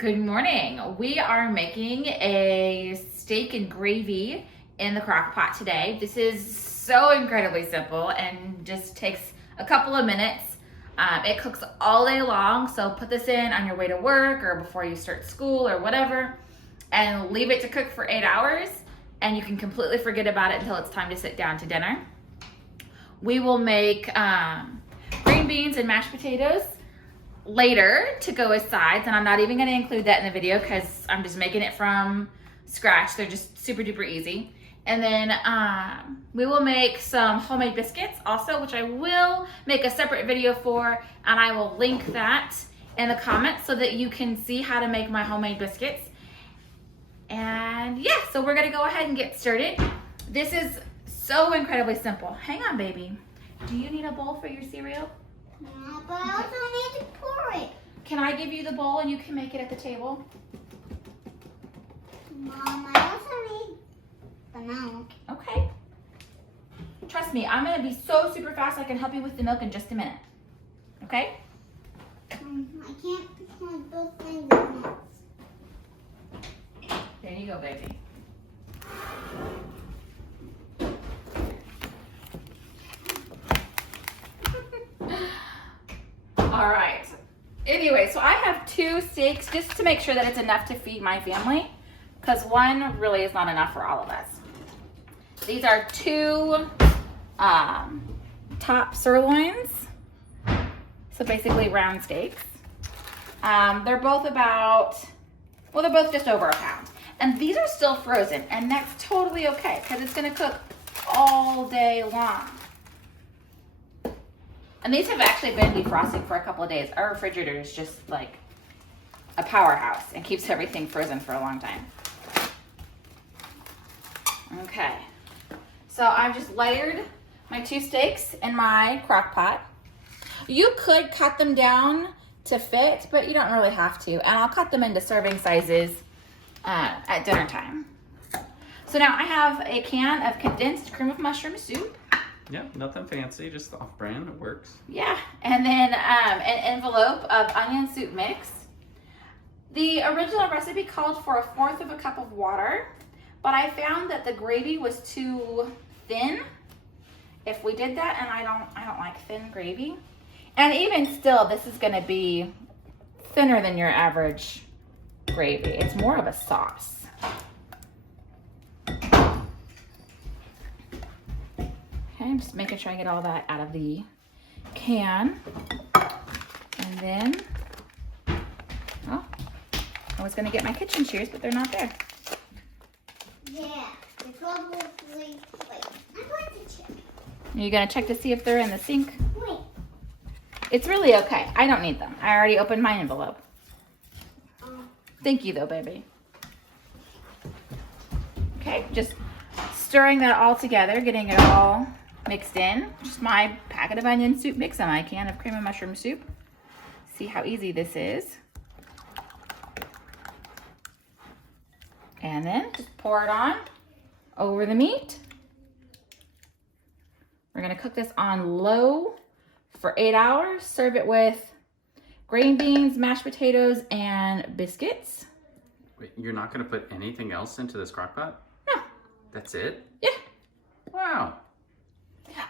Good morning. We are making a steak and gravy in the crock pot today. This is so incredibly simple and just takes a couple of minutes. It cooks all day long, so put this in on your way to work or before you start school or whatever, and leave it to cook for 8 hours, and you can completely forget about it until it's time to sit down to dinner. We will make green beans and mashed potatoes later to go as sides, and I'm not even going to include that in the video because I'm just making it from scratch. They're just super duper easy. And then we will make some homemade biscuits also, which I will make a separate video for, and I will link that in the comments so that you can see how to make my homemade biscuits. And yeah, so we're going to go ahead and get started. This is so incredibly simple. Hang on, baby. Do you need a bowl for your cereal? No, but I also need to pour it. Can I give you the bowl and you can make it at the table? Mom, I also need the milk. Okay. Trust me, I'm gonna be so super fast I can help you with the milk in just a minute. Okay? I can't put both things in it. There you go, baby. All right. Anyway, so I have 2 steaks just to make sure that it's enough to feed my family, because one really is not enough for all of us. These are 2 top sirloins, so basically round steaks. They're both they're both just over a pound. And these are still frozen, and that's totally okay because it's gonna cook all day long. And these have actually been defrosting for a couple of days. Our refrigerator is just like a powerhouse and keeps everything frozen for a long time. Okay, so I've just layered my 2 steaks in my crock pot. You could cut them down to fit, but you don't really have to. And I'll cut them into serving sizes at dinner time. So now I have a can of condensed cream of mushroom soup. Yep, nothing fancy, just off-brand. It works. Yeah, and then an envelope of onion soup mix. The original recipe called for 1/4 cup of water, but I found that the gravy was too thin if we did that, and I don't like thin gravy. And even still, this is going to be thinner than your average gravy. It's more of a sauce. Okay, I'm just making sure I get all that out of the can. And then, oh, I was gonna get my kitchen shears, but they're not there. Yeah, they're probably, wait, I'm going to check. Are you gonna check to see if they're in the sink? Wait. It's really okay. I don't need them. I already opened my envelope. Thank you though, baby. Okay, just stirring that all together, getting it all mixed in. Just my packet of onion soup mix and my can of cream of mushroom soup. See how easy this is. And then just pour it on over the meat. We're gonna cook this on low for 8 hours. Serve it with green beans, mashed potatoes, and biscuits. Wait, you're not going to put anything else into this crock pot? No. That's it? Yeah. Wow.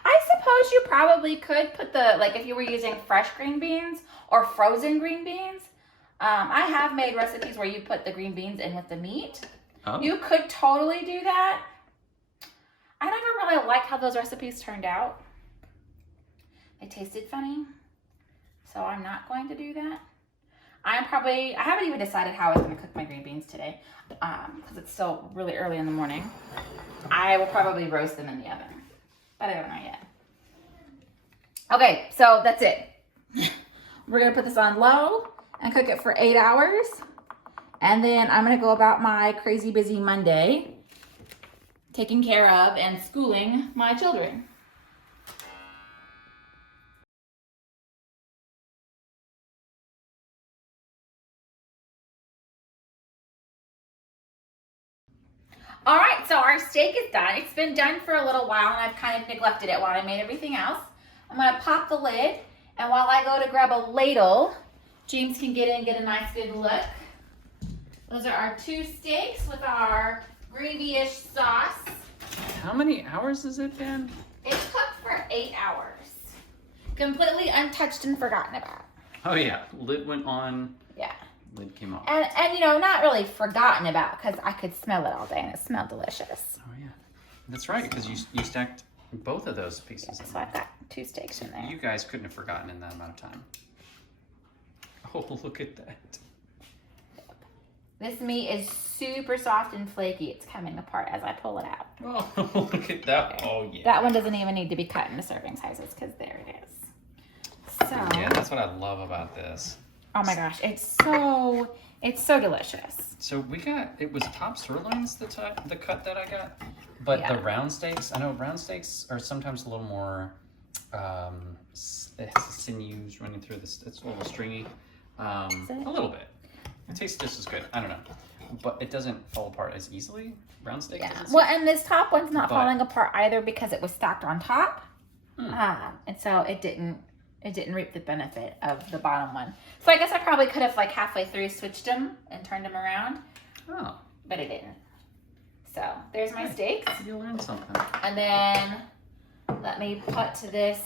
I suppose you probably could put like if you were using fresh green beans or frozen green beans. I have made recipes where you put the green beans in with the meat. Oh. You could totally do that. I never really liked how those recipes turned out. They tasted funny, so I'm not going to do that. I haven't even decided how I was going to cook my green beans today because it's still really early in the morning. I will probably roast them in the oven, but I don't know yet. Okay, so that's it. We're going to put this on low and cook it for 8 hours. And then I'm going to go about my crazy busy Monday taking care of and schooling my children. All right, so our steak is done. It's been done for a little while, and I've kind of neglected it while I made everything else. I'm gonna pop the lid, and while I go to grab a ladle, James can get in and get a nice good look. Those are our 2 steaks with our gravy-ish sauce. How many hours has it been? It's cooked for 8 hours. Completely untouched and forgotten about. Oh yeah, lid went on. Yeah. Lid came off. And you know, not really forgotten about because I could smell it all day and it smelled delicious. Oh yeah, that's right, because you stacked both of those pieces. Yeah, so I've got 2 steaks in there. You guys couldn't have forgotten in that amount of time. Oh, look at that. This meat is super soft and flaky. It's coming apart as I pull it out. Oh, look at that. Oh yeah. That one doesn't even need to be cut into serving sizes because there it is. So, Yeah, that's what I love about this. oh my gosh, it's so delicious. So it was top sirloins the cut that I got, but Yeah. the round steaks, I know round steaks are sometimes a little more sinews running through this. It's a little stringy, a little bit. It tastes just as good. I don't know, but it doesn't fall apart as easily. Round steak. Yeah. Doesn't Well, and this top one's not But- falling apart either because it was stacked on top, and so it didn't reap the benefit of the bottom one. So I guess I probably could have like halfway through switched them and turned them around, Oh, but it didn't. So there's my steaks. you learned something. And then let me put to this.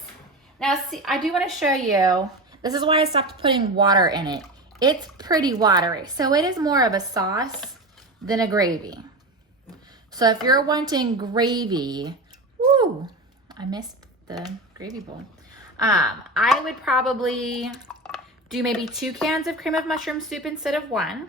Now see, I do want to show you, this is why I stopped putting water in it. It's pretty watery. So it is more of a sauce than a gravy. So if you're wanting gravy, woo, I missed the gravy bowl. I would probably do maybe 2 cans of cream of mushroom soup instead of 1.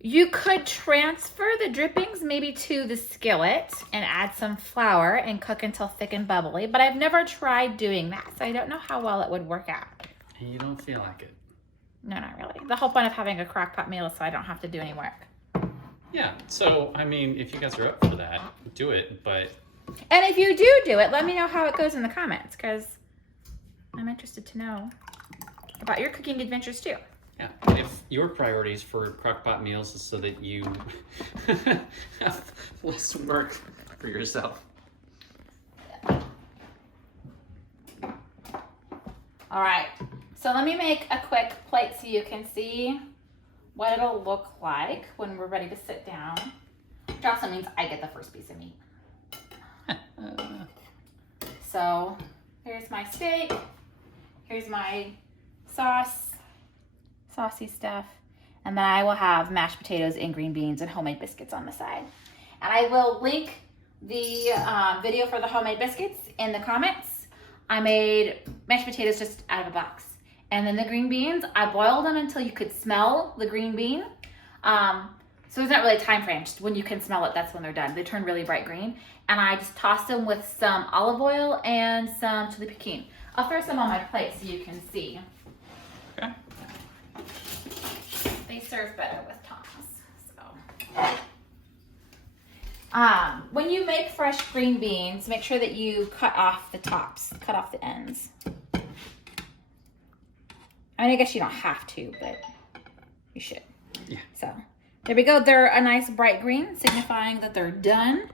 You could transfer the drippings maybe to the skillet and add some flour and cook until thick and bubbly, but I've never tried doing that, so I don't know how well it would work out. And you don't feel like it. No, not really. The whole point of having a crock pot meal is so I don't have to do any work. Yeah, so, I mean, if you guys are up for that, do it, but... And if you do it, let me know how it goes in the comments, because I'm interested to know about your cooking adventures too. Yeah, if your priorities for crockpot meals is so that you have less work for yourself. All right, so let me make a quick plate so you can see what it'll look like when we're ready to sit down. Which also means I get the first piece of meat. So here's my steak, here's my sauce, saucy stuff, and then I will have mashed potatoes and green beans and homemade biscuits on the side. And I will link the video for the homemade biscuits in the comments. I made mashed potatoes just out of a box. And then the green beans, I boiled them until you could smell the green bean. So there's not really a time frame, just when you can smell it, that's when they're done. They turn really bright green. And I just tossed them with some olive oil and some chili piquin. I'll throw some on my plate so you can see. Okay. They serve better with tongs. So, when you make fresh green beans, make sure that you cut off the tops, cut off the ends. I mean, I guess you don't have to, but you should. Yeah. So, there we go. They're a nice bright green, signifying that they're done.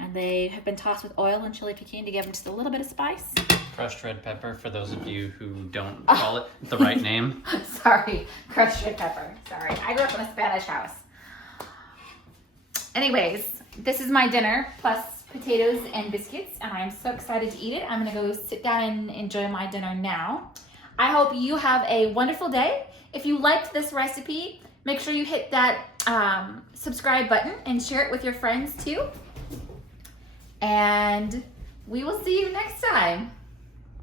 And they have been tossed with oil and chili piquin to give them just a little bit of spice. Crushed red pepper, for those of you who don't call it the right name. Sorry, crushed red pepper. Sorry, I grew up in a Spanish house. Anyways, this is my dinner plus potatoes and biscuits, and I'm so excited to eat it. I'm gonna go sit down and enjoy my dinner now. I hope you have a wonderful day. If you liked this recipe, make sure you hit that subscribe button and share it with your friends too. And we will see you next time.